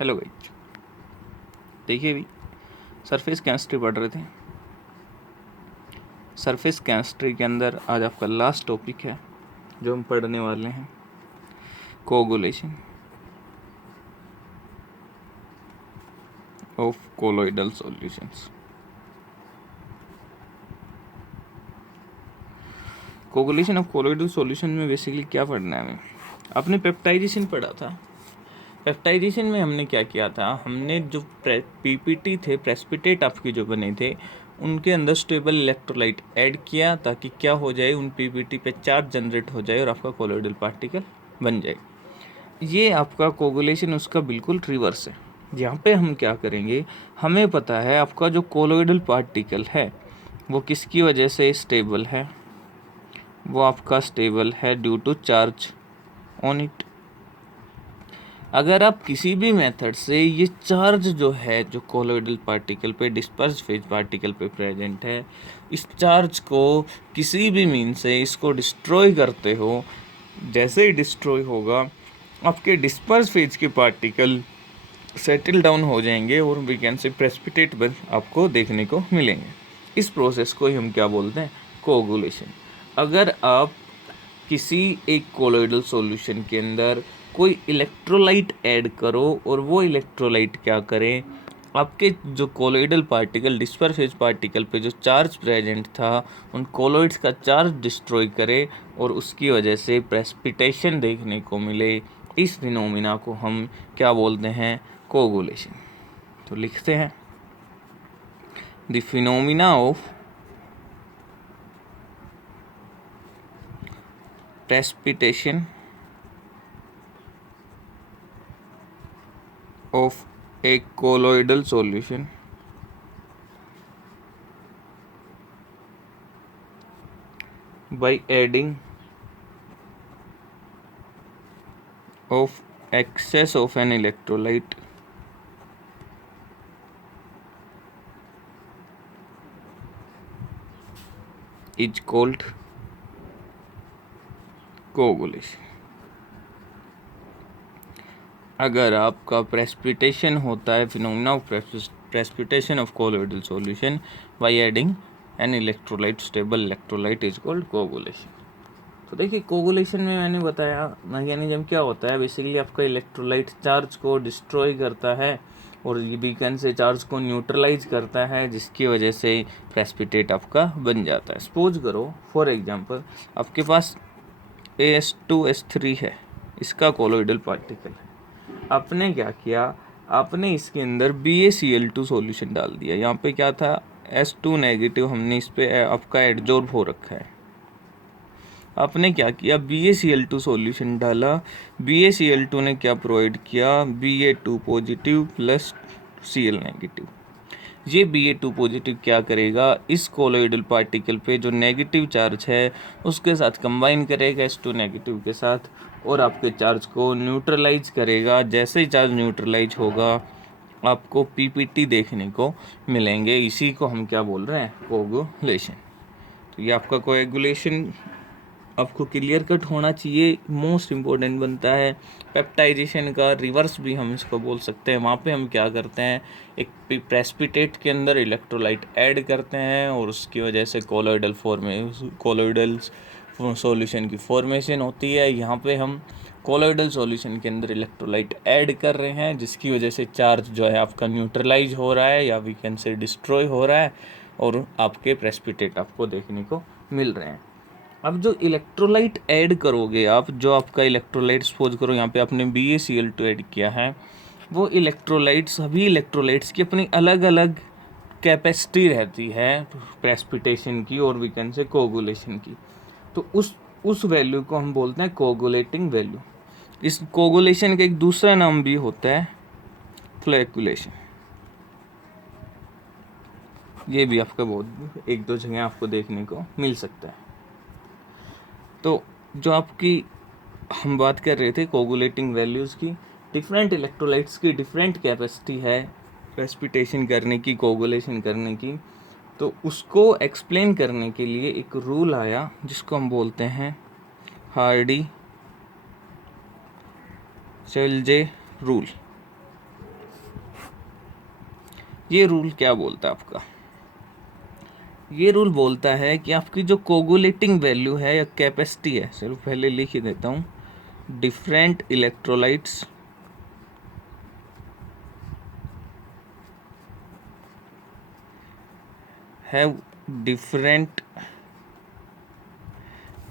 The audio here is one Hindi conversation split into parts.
हेलो गाइस, देखिए भी सरफेस केमिस्ट्री पढ़ रहे थे। सरफेस केमिस्ट्री के अंदर आज आपका लास्ट टॉपिक है जो हम पढ़ने वाले हैं, coagulation of colloidal solutions. Coagulation of colloidal solution में बेसिकली क्या पढ़ना है हमें? आपने पेप्टाइजेशन पढ़ा था। पेप्टाइजेशन में हमने क्या किया था, हमने जो पीपीटी थे, प्रेसिपिटेट आपके जो बने थे, उनके अंदर स्टेबल इलेक्ट्रोलाइट ऐड किया ताकि क्या हो जाए, उन पीपीटी पे चार्ज जनरेट हो जाए और आपका कोलोइडल पार्टिकल बन जाए। ये आपका कोगुलेशन उसका बिल्कुल रिवर्स है। यहाँ पे हम क्या करेंगे, हमें पता है आपका जो कोलोइडल पार्टिकल है वो किसकी वजह से स्टेबल है, वो आपका स्टेबल है due to charge on it. अगर आप किसी भी मेथड से ये चार्ज जो है, जो कोलोइडल पार्टिकल पे, डिस्पर्स फेज पार्टिकल पे प्रेजेंट है, इस चार्ज को किसी भी मीन से इसको डिस्ट्रॉय करते हो, जैसे ही डिस्ट्रॉय होगा आपके डिस्पर्स फेज के पार्टिकल सेटल डाउन हो जाएंगे और वी कैन से प्रेसिपिटेट बन आपको देखने को मिलेंगे। इस प्रोसेस को ही हम क्या बोलते हैं, कोगुलेशन। अगर आप किसी एक कोलोइडल सॉल्यूशन के अंदर कोई इलेक्ट्रोलाइट ऐड करो और वो इलेक्ट्रोलाइट क्या करें, आपके जो colloidal particle, disperse phase particle पे जो चार्ज प्रेजेंट था, उन कोलोइड्स का चार्ज डिस्ट्रॉय करे और उसकी वजह से प्रेसिपिटेशन देखने को मिले, इस फिनोमिना को हम क्या बोलते हैं, कोगुलेशन। तो लिखते हैं, the phenomena of precipitation of a colloidal solution by adding of excess of an electrolyte is called coagulation. अगर आपका प्रेसिपिटेशन होता है, phenomena of precipitation of colloidal solution by adding an electrolyte, stable electrolyte is called coagulation. तो देखिए, कोगुलेशन में मैंने बताया मैकेनिज्म क्या होता है। बेसिकली आपका इलेक्ट्रोलाइट चार्ज को डिस्ट्रॉय करता है और ये बीकन से चार्ज को न्यूट्रलाइज करता है, जिसकी वजह से प्रेसिपिटेट आपका बन जाता है। सपोज करो फॉर एग्जांपल आपके पास AS2S3 है, इसका कोलोइडल पार्टिकल है। आपने क्या किया, आपने इसके अंदर BaCl2 सॉल्यूशन डाल दिया। यहाँ पे क्या था, S2 नेगेटिव, हमने इस पे आपका एडजॉर्ब हो रखा है। आपने क्या किया, BaCl2 सॉल्यूशन डाला। BaCl2 ने क्या प्रोवाइड किया, Ba2 positive plus Cl negative. ये Ba2 पॉजिटिव क्या करेगा, इस कोलोइडल पार्टिकल पे जो नेगेटिव चार्ज है उसके साथ कंबाइन करेगा S2 नेगेटिव के साथ और आपके चार्ज को न्यूट्रलाइज करेगा। जैसे ही चार्ज न्यूट्रलाइज होगा आपको पीपीटी देखने को मिलेंगे। इसी को हम क्या बोल रहे हैं, कोगुलेशन। तो ये आपका कोएगुलेशन आपको क्लियर कट होना चाहिए, मोस्ट इम्पोर्टेंट बनता है। पेप्टाइजेशन का रिवर्स भी हम इसको बोल सकते हैं। वहाँ पे हम क्या करते हैं, एक प्रेसिपिटेट के अंदर इलेक्ट्रोलाइट ऐड करते हैं और उसकी वजह से कोलोइडल सॉल्यूशन की फॉर्मेशन होती है। यहाँ पे हम कोलोइडल सॉल्यूशन के अंदर इलेक्ट्रोलाइट ऐड कर रहे हैं, जिसकी वजह से चार्ज जो है आपका न्यूट्रलाइज हो रहा है या वी कैन से डिस्ट्रॉय हो रहा है और आपके प्रेसिपिटेट आपको देखने को मिल रहे हैं। अब जो इलेक्ट्रोलाइट ऐड करोगे आप, जो आपका इलेक्ट्रोलाइट सपोज करो यहाँ पे आपने BaCl2 ऐड किया है, वो इलेक्ट्रोलाइट, सभी इलेक्ट्रोलाइट्स की अपनी अलग अलग कैपेसिटी रहती है प्रेसिपिटेशन की और वी कैन से कोगुलेशन की। तो उस वैल्यू को हम बोलते हैं कोगुलेटिंग वैल्यू। इस कोगुलेशन का एक दूसरा नाम भी होता है फ्लैकुलेशन। ये भी आपका बहुत एक दो जगह आपको देखने को मिल सकता है। तो जो आपकी हम बात कर रहे थे कोगुलेटिंग वैल्यूज़ की, डिफरेंट इलेक्ट्रोलाइट्स की डिफरेंट कैपेसिटी है प्रेसिपिटेशन करने की, कोगुलेशन करने की। तो उसको एक्सप्लेन करने के लिए एक रूल आया जिसको हम बोलते हैं हार्डी-शेल्जे रूल। ये रूल क्या बोलता है आपका? ये रूल बोलता है कि आपकी जो कोगुलेटिंग वैल्यू है या कैपेसिटी है, सिर्फ पहले लिख ही देता हूँ, different electrolytes have different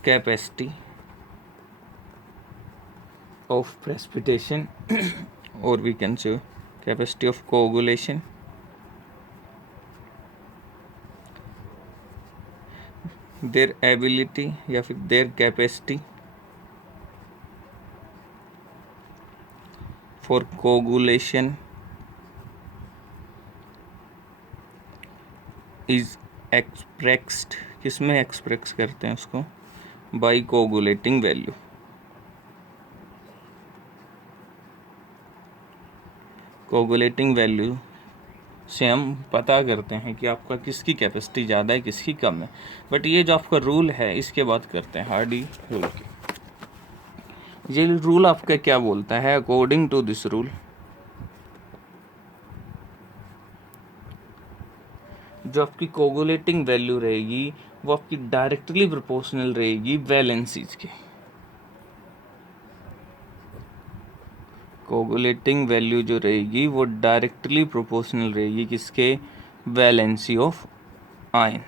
capacity of precipitation or we can say capacity of coagulation, their ability या फिर their capacity for coagulation is expressed, किसमें एक्सप्रेस करते हैं उसको? by coagulating value. Coagulating value से हम पता करते हैं कि आपका किसकी कैपेसिटी ज़्यादा है, किसकी कम है। बट ये जो आपका रूल है, इसके बात करते हैं हार्डी रूल की। ये रूल आपका क्या बोलता है? अकॉर्डिंग टू दिस रूल, जो आपकी कोगुलेटिंग वैल्यू रहेगी वो आपकी डायरेक्टली प्रोपोर्शनल रहेगी वैलेंसीज के। कोगुलेटिंग वैल्यू जो रहेगी वो डायरेक्टली प्रोपोर्शनल रहेगी किसके? Valency of ion.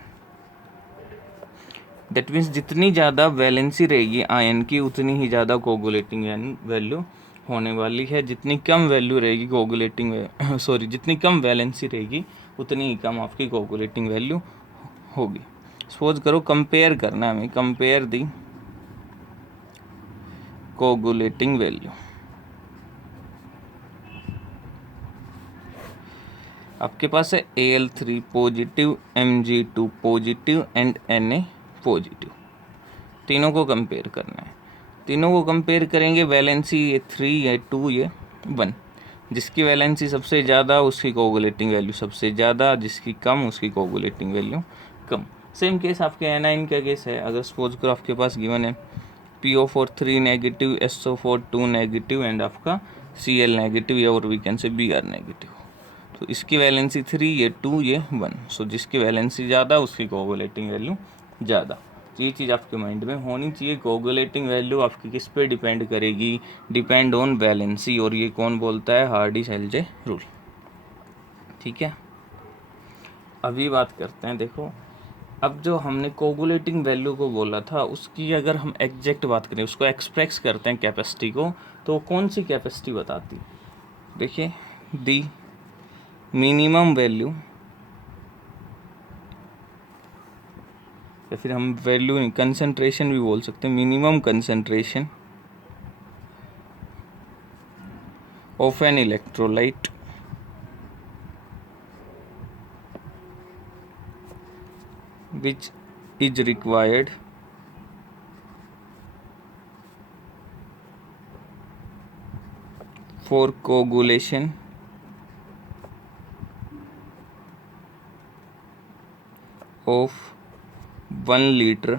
That means जितनी ज़्यादा वैलेंसी रहेगी आयन की, उतनी ही ज़्यादा कोगुलेटिंग वैल्यू होने वाली है। जितनी कम वैल्यू रहेगी कोगुलेटिंग जितनी कम वैलेंसी रहेगी, उतनी ही कम आपकी कोगुलेटिंग वैल्यू होगी। सपोज करो कंपेयर करना है हमें, कंपेयर दी कोगुलेटिंग वैल्यू। आपके पास है Al3 positive, Mg2 positive and Na positive. तीनों को कंपेयर करना है। तीनों को कंपेयर करेंगे, वैलेंसी ये 3, ये 2, ये 1। जिसकी वैलेंसी सबसे ज़्यादा उसकी कोगुलेटिंग वैल्यू सबसे ज़्यादा, जिसकी कम उसकी कोगुलेटिंग वैल्यू कम। सेम केस आपके एनाइन का केस है। अगर सपोज करो आपके पास गिवन है PO4 3 negative, SO4 2 negative and आपका Cl नेगेटिव, या और we can say Br negative. तो इसकी वैलेंसी 3, ये 2, ये 1। सो जिसकी वैलेंसी ज़्यादा उसकी कोगुलेटिंग वैल्यू ज़्यादा। ये चीज़ आपके माइंड में होनी चाहिए। कोगुलेटिंग वैल्यू आपकी किस पे डिपेंड करेगी? Depend on valency. और ये कौन बोलता है? हार्डी-सेल्जे रूल। ठीक है, अभी बात करते हैं। देखो, अब जो हमने कोगुलेटिंग वैल्यू को बोला था, उसकी अगर हम एग्जैक्ट बात करें, उसको एक्सप्रेस करते हैं कैपेसिटी को, तो कौन सी कैपेसिटी बताती? देखिए, दी मिनिमम वैल्यू, या फिर हम वैल्यू नहीं, कंसंट्रेशन भी बोल सकते हैं, minimum concentration of an electrolyte which is required for coagulation of 1 liter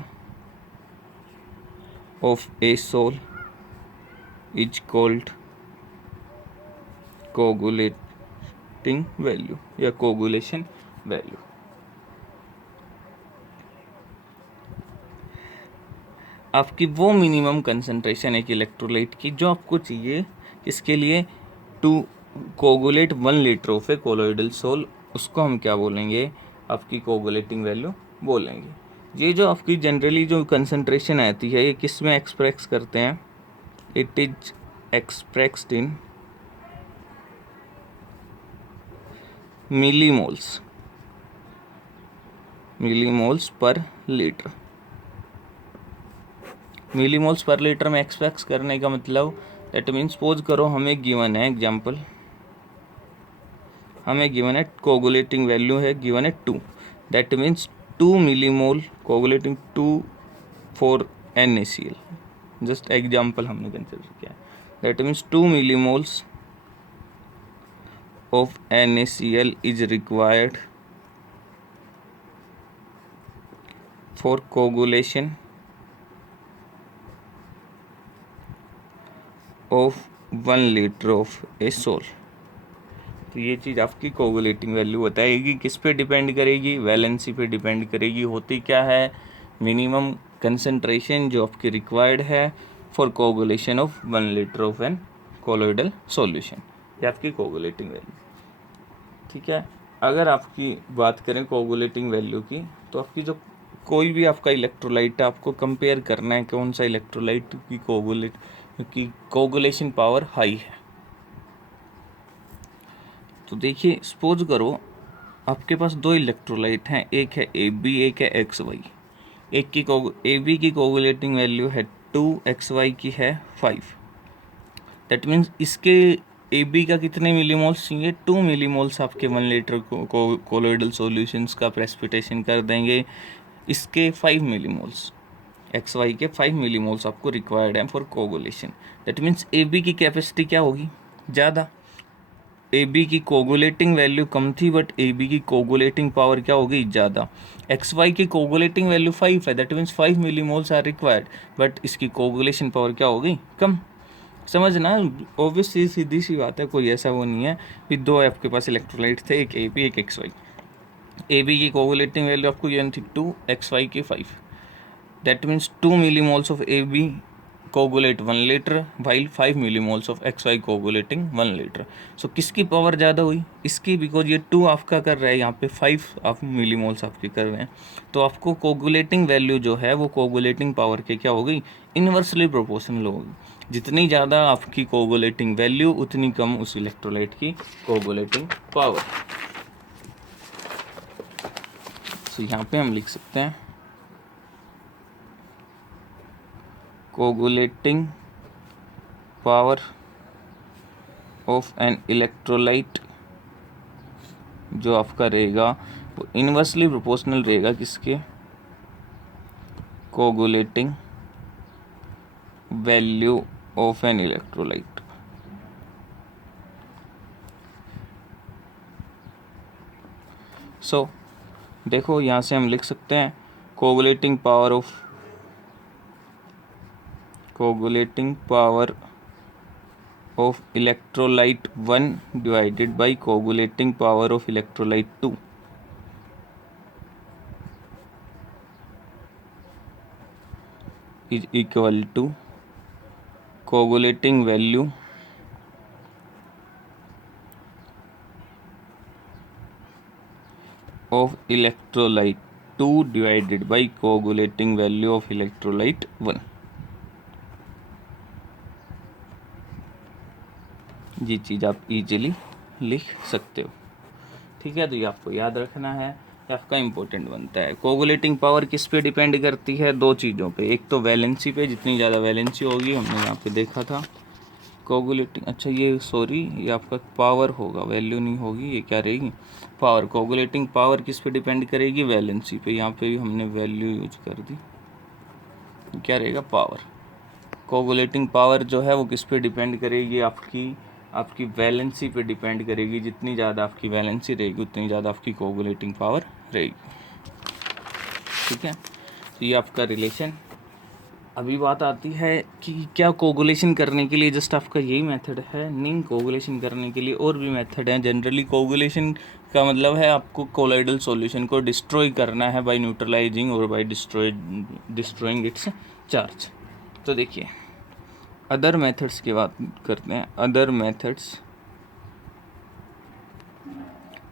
of azole is called coagulating value या coagulation value। आपकी वो मिनिमम कंसंट्रेशन एक इलेक्ट्रोलाइट की जो आपको चाहिए, इसके लिए to coagulate 1 litre of a colloidal sol, उसको हम क्या बोलेंगे? आपकी कोगुलेटिंग वैल्यू बोलेंगे। ये जो आपकी जनरली जो कंसंट्रेशन आती है, ये किस में एक्सप्रेस करते हैं? It is expressed in millimoles पर लीटर। मिलीमोल्स पर लीटर में एक्सप्रेस करने का मतलब, दैट मीन्स सपोज करो हमें गिवन है एग्जांपल, हमें गिवन है कोगुलेटिंग वैल्यू है गिवन है 2, that means 2 millimole coagulating 2 for NaCl। Just example हमने कंसिडर किया, that means 2 millimoles of NaCl is required for coagulation of 1 liter of a sol। तो ये चीज़ आपकी कोगुलेटिंग वैल्यू बताएगी। किस पे डिपेंड करेगी? वैलेंसी पे डिपेंड करेगी। होती क्या है? मिनिमम कंसंट्रेशन जो आपकी रिक्वायर्ड है for coagulation of 1 litre of an colloidal solution, ये आपकी कोगुलेटिंग वैल्यू। ठीक है, अगर आपकी बात करें कोगुलेटिंग वैल्यू की, तो आपकी जो कोई भी आपका इलेक्ट्रोलाइट है, आपको कंपेयर करना है कौन सा इलेक्ट्रोलाइट की कोगुलेशन पावर हाई है। तो देखिए, सपोज करो आपके पास दो इलेक्ट्रोलाइट हैं, एक है AB, एक है XY। एक की AB की कोगुलेटिंग वैल्यू है 2, XY की है 5। दैट मीन्स इसके AB का कितने मिलीमोल्स चाहिए? 2 मिलीमोल्स आपके 1 लीटर कोलोइडल सॉल्यूशंस का प्रेसिपिटेशन कर देंगे। इसके 5 मिलीमोल्स, XY के 5 मिलीमोल्स आपको रिक्वायर्ड है for coagulation. That means AB की कैपेसिटी क्या होगी? ज़्यादा। AB की कोगुलेटिंग वैल्यू कम थी, बट AB की कोगुलेटिंग पावर क्या होगी? ज़्यादा। XY की कोगुलेटिंग वैल्यू 5 है, that means 5 millimoles are required, but इसकी कोगुलेशन पावर क्या होगी? कम। समझना, ऑब्वियसली सीधी सी बात है, कोई ऐसा वो नहीं है कि दो आपके पास इलेक्ट्रोलाइट थे, एक AB एक XY। AB की कोगुलेटिंग वैल्यू आपको गिवन थी 2, XY की 5। That means 2 millimoles of AB coagulate 1 litre, while 5 millimoles of XY coagulating 1 litre. So किसकी पावर ज़्यादा हुई? इसकी, बिकॉज ये 2 आपका कर रहा है, यहाँ पे 5 आप मिलीमोल्स आपके कर रहे हैं। तो आपको कोगुलेटिंग वैल्यू जो है वो कोगुलेटिंग पावर के क्या हो गई? इन्वर्सली प्रोपोर्शनल होगी। जितनी ज़्यादा आपकी कोगुलेटिंग वैल्यू, उतनी कम उस इलेक्ट्रोलाइट की कोगुलेटिंग पावर। सो यहाँ पे हम लिख सकते हैं coagulating power of an electrolyte जो आपका रहेगा वो इन्वर्सली प्रोपोर्शनल रहेगा किसके? Coagulating value of an electrolyte. So देखो, यहाँ से हम लिख सकते हैं coagulating power of electrolyte 1 divided by coagulating power of electrolyte 2 is equal to coagulating value of electrolyte 2 divided by coagulating value of electrolyte 1। ये चीज़ आप इजीली लिख सकते हो। ठीक है, तो ये आपको याद रखना है, ये आपका इम्पोर्टेंट बनता है। कोगुलेटिंग पावर किस पे डिपेंड करती है? दो चीज़ों पे, एक तो वैलेंसी पे, जितनी ज़्यादा वैलेंसी होगी, हमने यहाँ पे देखा था कोगुलेटिंग, अच्छा ये सॉरी, ये आपका पावर होगा, वैल्यू नहीं होगी, ये क्या रहेगी? पावर। कोगुलेटिंग पावर किस पे डिपेंड करेगी? वैलेंसी पे। यहाँ पे भी हमने वैल्यू यूज कर दी, क्या रहेगा? पावर। कोगुलेटिंग पावर जो है वो किस पे डिपेंड करेगी? आपकी वैलेंसी पे डिपेंड करेगी। जितनी ज़्यादा आपकी वैलेंसी रहेगी, उतनी ज़्यादा आपकी कोगुलेटिंग पावर रहेगी। ठीक है, तो ये आपका रिलेशन। अभी बात आती है कि क्या कोगुलेशन करने के लिए जस्ट आपका यही मेथड है? नहीं, कोगुलेशन करने के लिए और भी मेथड हैं। जनरली कोगुलेशन का मतलब है आपको कोलोइडल सॉल्यूशन को डिस्ट्रॉय करना है बाय न्यूट्रलाइजिंग और बाय डिस्ट्रॉइंग इट्स चार्ज। तो देखिए, अदर मेथड्स की बात करते हैं, other methods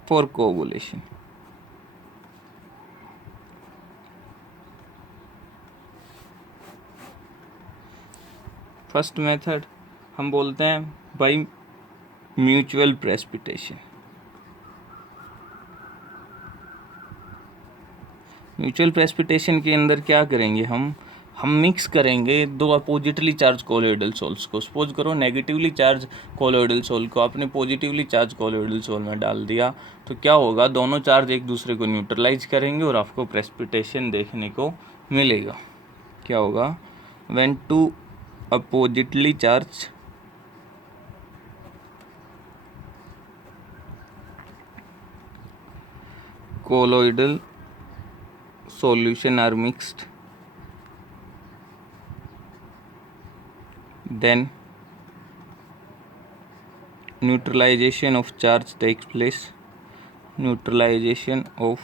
for coagulation. First method हम बोलते हैं by mutual precipitation. Mutual precipitation के अंदर क्या करेंगे? हम मिक्स करेंगे दो अपोजिटली चार्ज कोलोइडल सोल्स को। सपोज करो नेगेटिवली चार्ज कोलोइडल सोल को आपने पॉजिटिवली चार्ज कोलोइडल सोल में डाल दिया, तो क्या होगा? दोनों चार्ज एक दूसरे को न्यूट्रलाइज करेंगे और आपको प्रेसिपिटेशन देखने को मिलेगा। क्या होगा? When two oppositely charge colloidal solution are mixed, then neutralization of charge takes place. Neutralization of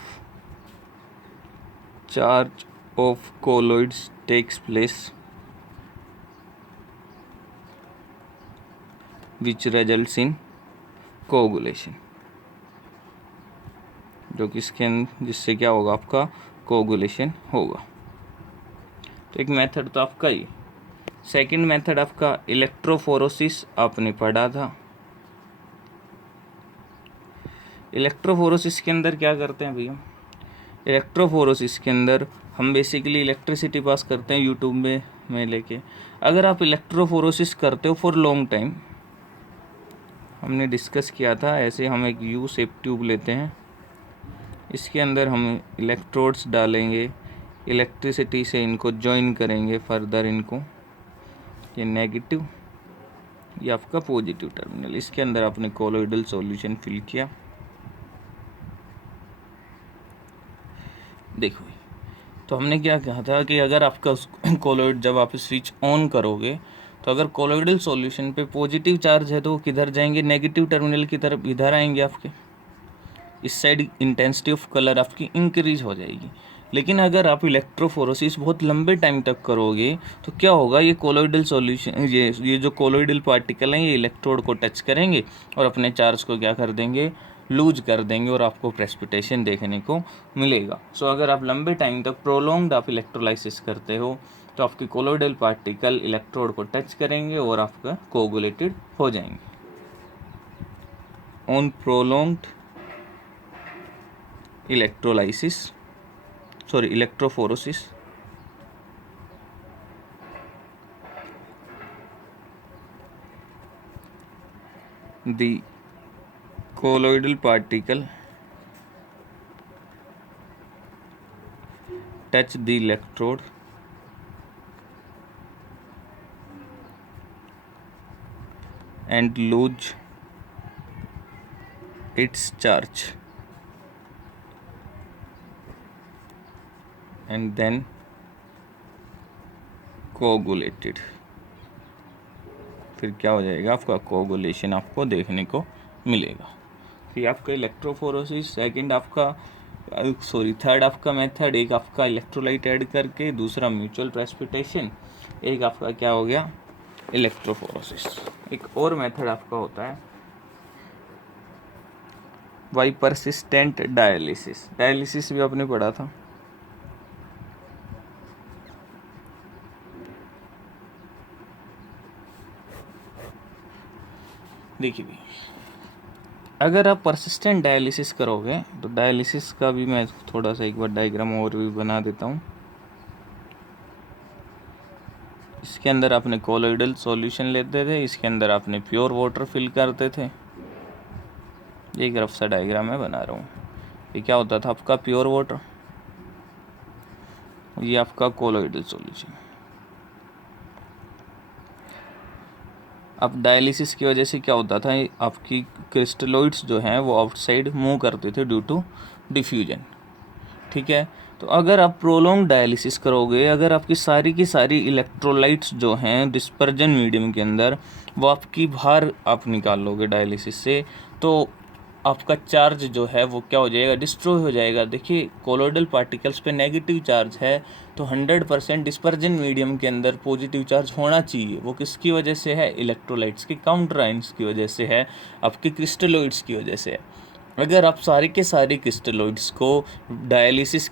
charge of colloids takes place, which results in coagulation. जो किसके जिससे क्या होगा, आपका कोगुलेशन होगा. तो एक मेथड तो आपका ही. सेकंड मेथड आपका इलेक्ट्रोफोरोसिस आपने पढ़ा था. इलेक्ट्रोफोरोसिस के अंदर क्या करते हैं भैया, इलेक्ट्रोफोरोसिस के अंदर हम बेसिकली इलेक्ट्रिसिटी पास करते हैं यूट्यूब में लेके. अगर आप इलेक्ट्रोफोरोसिस करते हो फॉर लॉन्ग टाइम, हमने डिस्कस किया था, ऐसे हम एक यू शेप ट्यूब लेते हैं, इसके अंदर हम इलेक्ट्रोड्स डालेंगे, इलेक्ट्रिसिटी से इनको जॉइन करेंगे फर्दर इनको, ये नेगेटिव, ये आपका पॉजिटिव टर्मिनल. इसके अंदर आपने कोलोइडल सॉल्यूशन फिल किया. देखो तो हमने क्या कहा था कि अगर आपका कोलोइड, जब आप स्विच ऑन करोगे तो अगर कोलोइडल सॉल्यूशन पे पॉजिटिव चार्ज है तो वो किधर जाएंगे, नेगेटिव टर्मिनल की तरफ इधर आएंगे आपके. इस साइड इंटेंसिटी ऑफ कलर आपकी इंक्रीज हो जाएगी. लेकिन अगर आप इलेक्ट्रोफोरोसिस बहुत लंबे टाइम तक करोगे तो क्या होगा, ये कोलोइडल सॉल्यूशन, ये जो कोलोइडल पार्टिकल हैं ये इलेक्ट्रोड को टच करेंगे और अपने चार्ज को क्या कर देंगे, लूज कर देंगे और आपको प्रेसिपिटेशन देखने को मिलेगा. सो अगर आप लंबे टाइम तक प्रोलॉन्ग्ड आप इलेक्ट्रोलाइसिस करते हो तो आपके कोलोइडल पार्टिकल इलेक्ट्रोड को टच करेंगे और आपका कोगुलेटेड हो जाएंगे. On prolonged electrophoresis, the colloidal particle touch the electrode and lose its charge and then coagulated. फिर क्या हो जाएगा, आपका कोगुलेशन आपको देखने को मिलेगा. फिर आपका इलेक्ट्रोफोरोसिस सेकंड आपका थर्ड आपका मेथड, एक आपका इलेक्ट्रोलाइट ऐड करके, दूसरा म्यूचुअल प्रेसिपिटेशन, एक आपका क्या हो गया, इलेक्ट्रोफोरोसिस. एक और मेथड आपका होता है बाई परसिस्टेंट डायलिसिस. डायलिसिस भी आपने पढ़ा था. देखिए भी, अगर आप परसिस्टेंट डायलिसिस करोगे तो डायलिसिस का भी मैं थोड़ा सा एक बार डायग्राम और भी बना देता हूँ. इसके अंदर आपने कोलोइडल सॉल्यूशन लेते थे, इसके अंदर आपने प्योर वाटर फिल करते थे. एक रफ सा डायग्राम मैं बना रहा हूँ. ये क्या होता था, आपका प्योर वाटर, ये आपका कोलोइडल सॉल्यूशन. अब डायलिसिस की वजह से क्या होता था, आपकी क्रिस्टलोइड्स जो हैं वो आउटसाइड मूव करते थे ड्यू टू डिफ्यूजन. ठीक है, तो अगर आप प्रोलॉन्ग डायलिसिस करोगे, अगर आपकी सारी की सारी इलेक्ट्रोलाइट्स जो हैं डिस्पर्जन मीडियम के अंदर वो आपकी बाहर आप निकाल लोगे डायलिसिस से, तो आपका चार्ज जो है वो क्या हो जाएगा, डिस्ट्रॉय हो जाएगा. देखिए कोलोइडल पार्टिकल्स पे नेगेटिव चार्ज है तो 100% डिस्पर्जन मीडियम के अंदर पॉजिटिव चार्ज होना चाहिए. वो किसकी वजह से है, इलेक्ट्रोलाइट्स के काउंटर आयंस की वजह से है, आपके क्रिस्टलोइड्स की वजह से है. अगर आप सारे के सारे क्रिस्टलोइड्स को डायलिसिस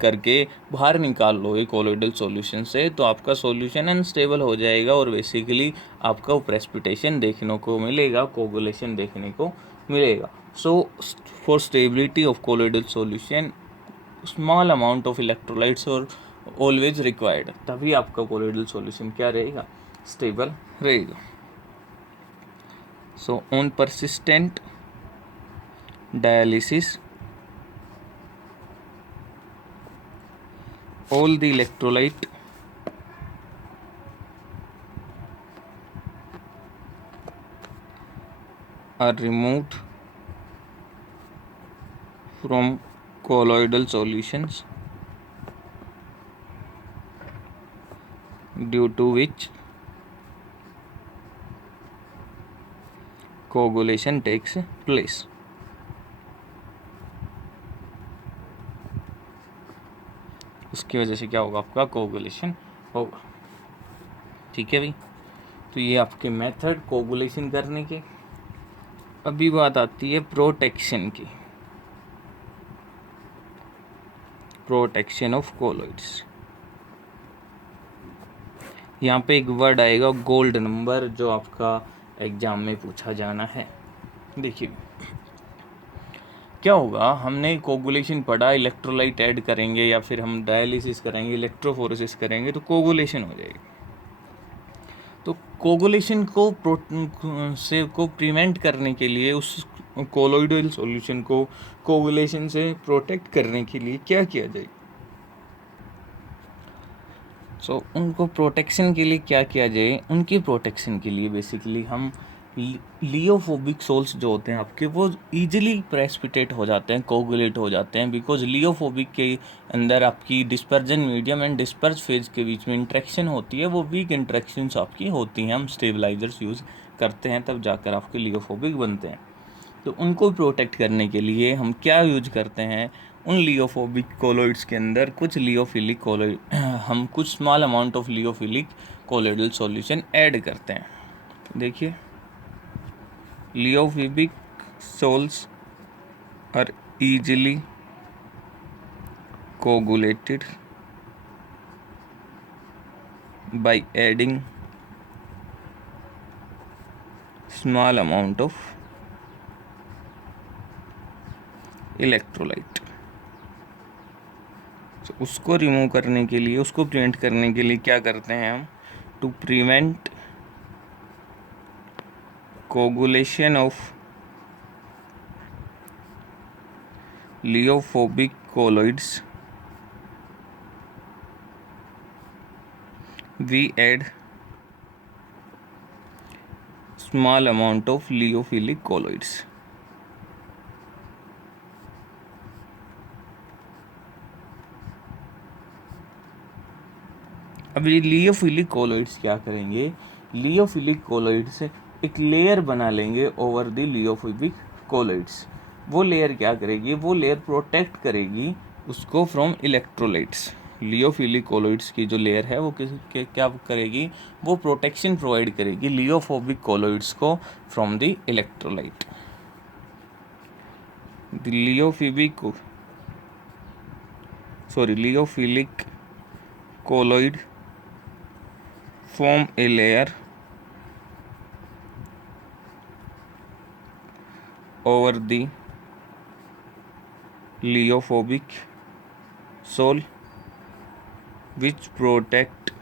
करके बाहर निकाल लोगे कोलोइडल सॉल्यूशन से तो आपका सॉल्यूशन अनस्टेबल हो जाएगा और बेसिकली आपका प्रेसिपिटेशन देखने को मिलेगा, कोगुलेशन देखने को मिलेगा. So for stability of colloidal solution, small amount of electrolytes are always required. तभी आपका colloidal solution क्या रहेगा, stable रहेगा. So on persistent dialysis, all the electrolyte are removed from colloidal solutions, due to which coagulation takes place. उसकी वजह से क्या होगा, आपका कोगुलेशन होगा। ठीक है भाई, तो ये आपके मेथड कोगुलेशन करने के। अभी बात आती है प्रोटेक्शन की, प्रोटेक्शन ऑफ कोलोइड्स। यहाँ पे एक वर्ड आएगा गोल्ड नंबर, जो आपका एग्जाम में पूछा जाना है। देखिए क्या होगा, हमने कोगुलेशन पढ़ा, इलेक्ट्रोलाइट ऐड करेंगे या फिर हम डायलिसिस करेंगे, इलेक्ट्रोफोरेसिस करेंगे तो कोगुलेशन हो जाएगी। तो कोगुलेशन को प्रिवेंट करने के लिए, उस कोलोइडल सॉल्यूशन को कोगुलेशन से प्रोटेक्ट करने के लिए क्या किया जाए। उनको प्रोटेक्शन के लिए क्या किया जाए, उनकी प्रोटेक्शन के लिए बेसिकली हम लियोफोबिक सोल्स जो होते हैं आपके, वो ईजिली प्रेसिपिटेट हो जाते हैं, कोगुलेट हो जाते हैं, बिकॉज लियोफोबिक के अंदर आपकी dispersion medium and disperse phase के बीच में इंट्रैक्शन होती है, वो वीक इंट्रैक्शंस आपकी होती हैं। हम स्टेबलाइजर्स यूज़ करते हैं, तब जाकर आपके लियोफोबिक बनते हैं। तो उनको प्रोटेक्ट करने के लिए हम क्या यूज करते हैं, उन लियोफोबिक कोलोइड्स के अंदर कुछ लियोफिलिक कोलोइड हम कुछ small amount of lyophilic colloidal solution add करते हैं। देखिए, lyophilic sols are easily coagulated by adding small amount of electrolyte. तो उसको रिमूव करने के लिए, उसको प्रिवेंट करने के लिए क्या करते हैं हम, to prevent coagulation of lyophobic colloids we add small amount of lyophilic colloids. अब ये लियोफिलिक कोलोइड्स क्या करेंगे, लियोफिलिक कोलोइड से एक लेयर बना लेंगे ओवर द लियोफिलिक कोलोइड्स। वो लेयर क्या करेगी, वो लेयर प्रोटेक्ट करेगी उसको फ्रॉम इलेक्ट्रोलाइट्स। लियोफिलिक कोलोइड्स की जो लेयर है वो क्या करेगी, वो प्रोटेक्शन प्रोवाइड करेगी लियोफोबिक कोलोइड्स को from the electrolyte. Lyophilic colloid form a layer over the liophobic soul which protect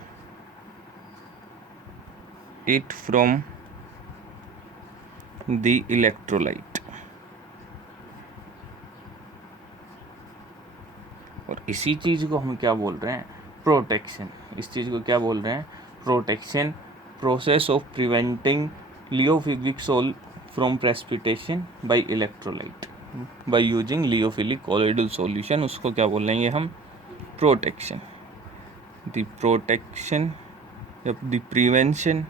it from the electrolyte। और इसी चीज़ को हम क्या बोल रहे हैं, प्रोटेक्शन। इस चीज़ को क्या बोल रहे हैं, protection. Process of preventing lyophilic sol from precipitation by electrolyte by using lyophilic colloidal solution, उसको क्या बोल लेंगे हम, प्रोटेक्शन। द प्रोटेक्शन या the prevention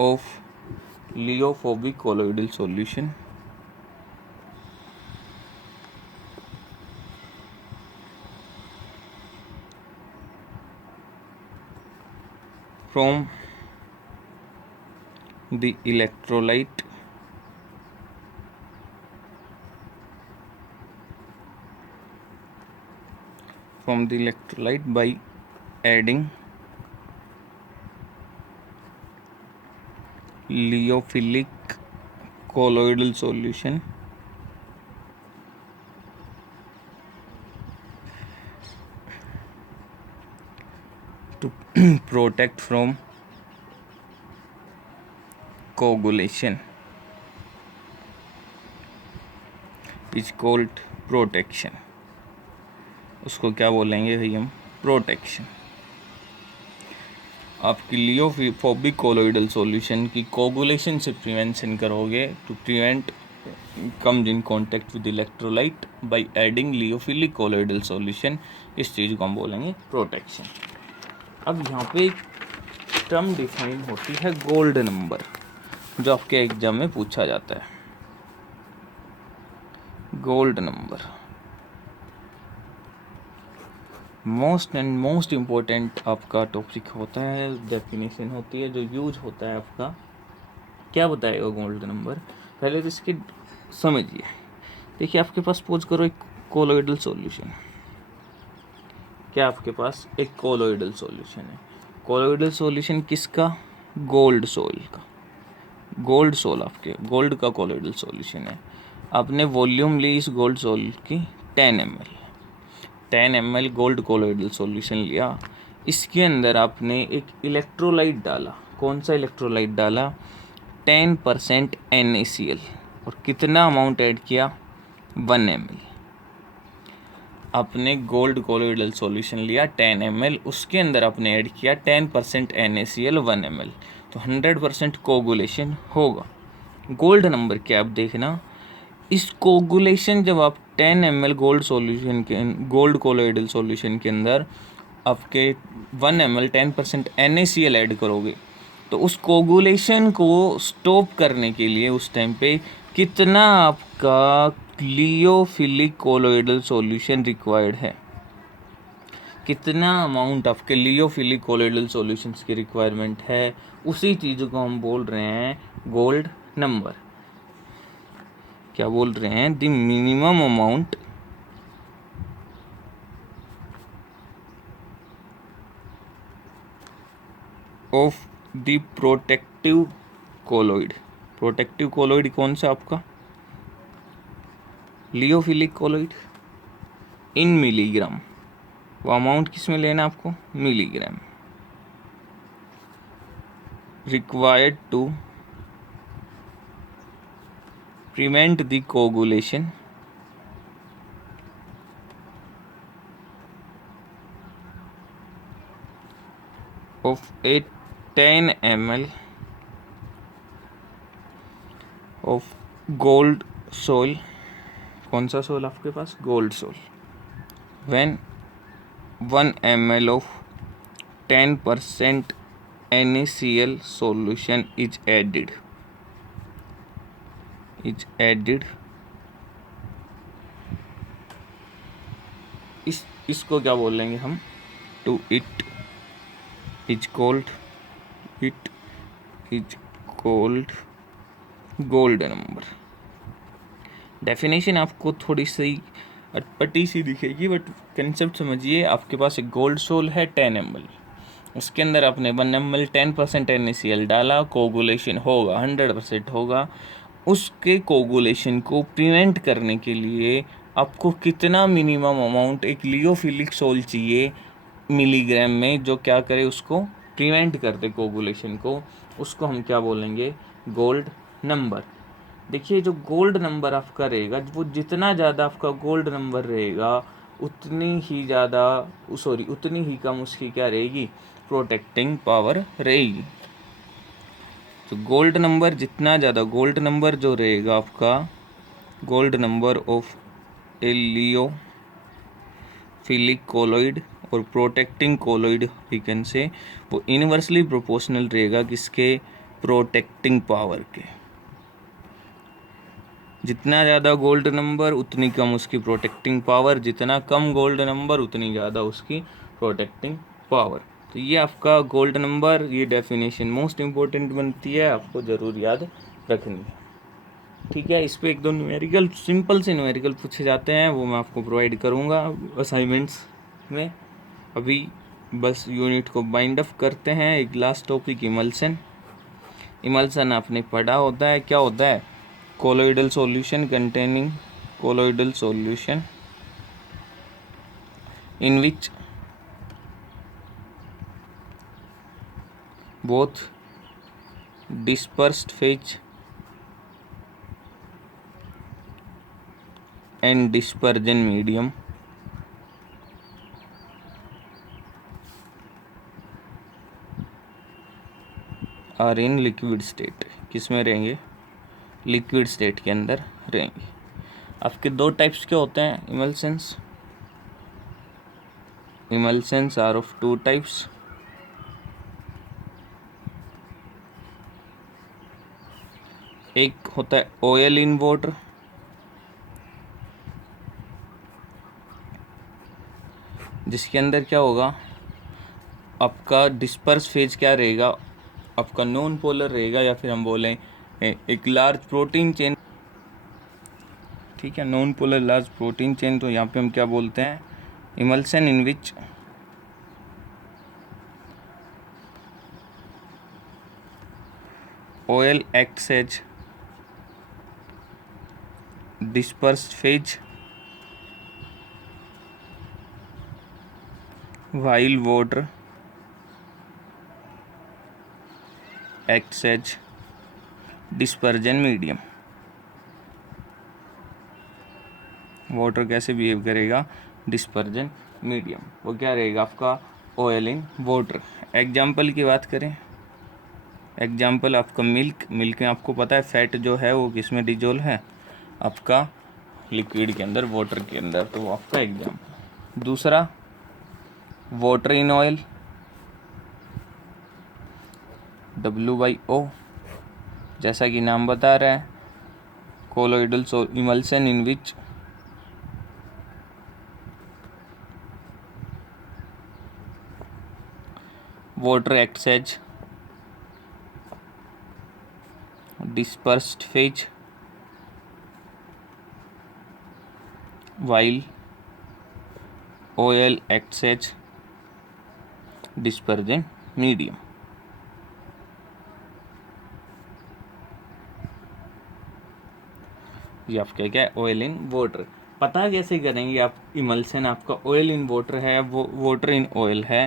of lyophobic colloidal solution from the electrolyte by adding liyophilic colloidal solution to protect from coagulation is called protection। उसको क्या बोलेंगे भाई हम, प्रोटेक्शन। आपकी लियोफोबिक कोलोइडल सॉल्यूशन की कोगुलेशन से प्रिवेंशन करोगे to prevent comes in contact with electrolyte by adding lyophilic colloidal solution. इस चीज़ को हम बोलेंगे प्रोटेक्शन। अब यहाँ पे एक टर्म डिफाइन होती है गोल्ड नंबर। जो आपके एग्जाम में पूछा जाता है। गोल्ड नंबर मोस्ट इम्पोर्टेंट आपका टॉपिक होता है, डेफिनेशन होती है जो यूज होता है आपका। क्या बताएगा गोल्ड नंबर, पहले तो इसकी समझिए। देखिए आपके पास सपोज करो एक कोलोइडल सॉल्यूशन, क्या आपके पास एक कोलोइडल सॉल्यूशन है। कोलोइडल सॉल्यूशन किसका, गोल्ड सोल का। गोल्ड सोल आपके गोल्ड का कोलोइडल सॉल्यूशन है। आपने वॉल्यूम ली इस गोल्ड सोल की 10 ml, 10 ml gold colloidal solution लिया। इसके अंदर आपने एक इलेक्ट्रोलाइट डाला। कौन सा इलेक्ट्रोलाइट डाला, 10% NaCl। और कितना अमाउंट ऐड किया, 1 ml। आपने गोल्ड कोलोइडल सॉल्यूशन लिया 10 ml, उसके अंदर आपने ऐड किया 10% NaCl 1 ml, तो 100% कोगुलेशन होगा। गोल्ड नंबर क्या आप देखना, इस कोगुलेशन जब आप 10 ml गोल्ड सॉल्यूशन के गोल्ड कोलोइडल सॉल्यूशन के अंदर आपके 1 ml 10% NaCl ऐड करोगे, तो उस कोगुलेशन को स्टॉप करने के लिए उस टाइम पे कितना आपका लियोफिलिक कोलोइडल सॉल्यूशन रिक्वायर्ड है, कितना अमाउंट आपके लियोफिलिक कोलोइडल सॉल्यूशंस की रिक्वायरमेंट है, उसी चीज़ को हम बोल रहे हैं गोल्ड नंबर। क्या बोल रहे हैं, the minimum amount of the protective colloid. Protective colloid कौन सा आपका, लियोफिलिक कोलोइड, इन मिलीग्राम। वो अमाउंट किस में लेना आपको, milligram. Required to prevent the coagulation of a 10 ml of gold sol. कौन सा सोल आपके पास, gold sol. When 1 ml of 10% NaCl solution is added इसको क्या बोलेंगे हम, to it is called gold number. Definition आपको थोड़ी सी अटपटी सी दिखेगी, बट कंसेप्ट समझिए। आपके पास एक गोल्ड सोल है 10 ml, उसके अंदर आपने 1 ml 10% NaCl डाला, कोगुलेशन होगा, 100% होगा। उसके कोगुलेशन को प्रिवेंट करने के लिए आपको कितना मिनिमम अमाउंट एक लियोफिलिक सोल चाहिए मिलीग्राम में, जो क्या करे, उसको प्रिवेंट कर दे कोगुलेशन को, उसको हम क्या बोलेंगे, गोल्ड नंबर। देखिए जो गोल्ड नंबर आपका रहेगा, वो जितना ज़्यादा आपका गोल्ड नंबर रहेगा उतनी ही कम उसकी क्या रहेगी, प्रोटेक्टिंग पावर रहेगी। तो गोल्ड नंबर जितना ज़्यादा, गोल्ड नंबर जो रहेगा आपका, gold number of a lyophilic colloid और protecting colloid we can say, वो इनवर्सली प्रोपोर्शनल रहेगा किसके, प्रोटेक्टिंग पावर के। जितना ज़्यादा गोल्ड नंबर उतनी कम उसकी प्रोटेक्टिंग पावर, जितना कम गोल्ड नंबर उतनी ज़्यादा उसकी प्रोटेक्टिंग पावर। तो ये आपका गोल्ड नंबर, ये डेफिनेशन मोस्ट इम्पोर्टेंट बनती है, आपको ज़रूर याद रखनी है। ठीक है, इस पर एक दो न्यूमेरिकल, सिंपल से न्यूमेरिकल पूछे जाते हैं, वो मैं आपको प्रोवाइड करूँगा असाइनमेंट्स में। अभी बस यूनिट को बाइंड अप करते हैं। एक लास्ट टॉपिक, इमल्सन। इमल्सन आपने पढ़ा होता है, क्या होता है, colloidal solution containing colloidal solution in which both dispersed phase and dispersion medium are in liquid state। किस में रहेंगे, लिक्विड स्टेट के अंदर रहेंगे। आपके दो टाइप्स के होते हैं emulsions. Emulsions are of two types. एक होता है ऑयल इन वाटर, जिसके अंदर क्या होगा, आपका डिस्पर्स फेज क्या रहेगा, आपका नॉन पोलर रहेगा, या फिर हम बोलें एक लार्ज प्रोटीन चेन, ठीक है, non polar large protein chain. तो यहाँ पे हम क्या बोलते हैं, इमल्सन इन विच oil acts as dispersed phase while water acts as dispersion medium। Water कैसे बिहेव करेगा, डिस्पर्जन मीडियम, वो क्या रहेगा आपका ऑयल इन वाटर। एग्जाम्पल की बात करें, एग्जाम्पल आपका मिल्क, मिल्क में आपको पता है फैट जो है वो किस में डिजोल्व है, आपका लिक्विड के अंदर, वाटर के अंदर, तो वो आपका एग्जाम्पल। दूसरा वाटर इन ऑयल, WO, जैसा कि नाम बता रहा है, कोलोइडल इमल्सन इन विच water acts as dispersed phase while oil acts as dispersion medium। ये आपका क्या है, ऑयल इन वाटर। पता कैसे करेंगे आप, इमल्सन आपका ऑयल इन वाटर है, वो वाटर इन ऑयल है,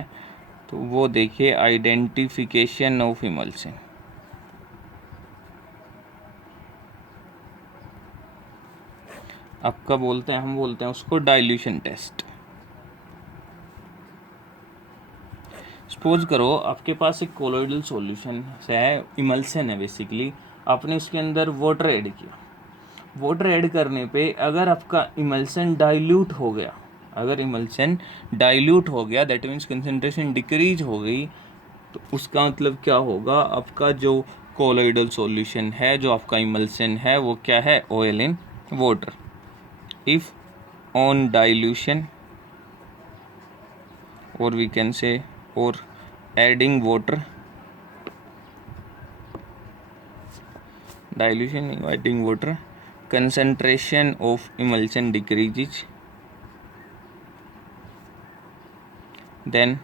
तो वो देखिए आइडेंटिफिकेशन ऑफ इमल्सन। आपका बोलते हैं, हम बोलते हैं उसको डाइल्यूशन टेस्ट। सपोज करो आपके पास एक कोलोइडल सॉल्यूशन है, इमल्सन है बेसिकली, आपने उसके अंदर वाटर ऐड किया, वाटर ऐड करने पे अगर आपका इमल्सन डाइल्यूट हो गया, अगर इमल्सन डाइल्यूट हो गया, दैट मीन्स कंसंट्रेशन डिक्रीज हो गई, तो उसका मतलब क्या होगा, आपका जो कोलोइडल सॉल्यूशन है, जो आपका इमल्सन है, वो क्या है, oil in water. If on dilution, और वी कैन से, और adding water, dilution adding water, concentration of emulsion decreases, then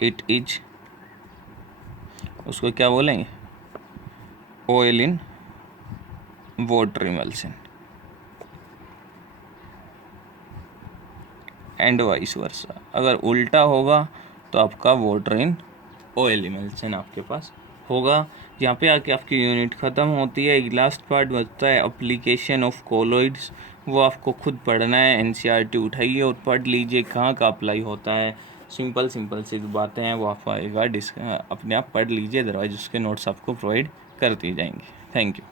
it is, उसको क्या बोलेंगे, oil in water emulsion, and vice versa. अगर उल्टा होगा तो आपका वाटर इन ऑयल इमल्सन आपके पास होगा। यहाँ पे आके आपकी यूनिट ख़त्म होती है। एक लास्ट पार्ट बचता है एप्लीकेशन ऑफ कोलोइड्स, वो आपको खुद पढ़ना है, NCERT उठाइए और पढ़ लीजिए कहाँ का अप्लाई होता है। सिंपल सी बातें हैं, वो आप आएगा अपने आप पढ़ लीजिए, अदरवाइज उसके नोट्स आपको प्रोवाइड कर दिए जाएंगे। Thank you.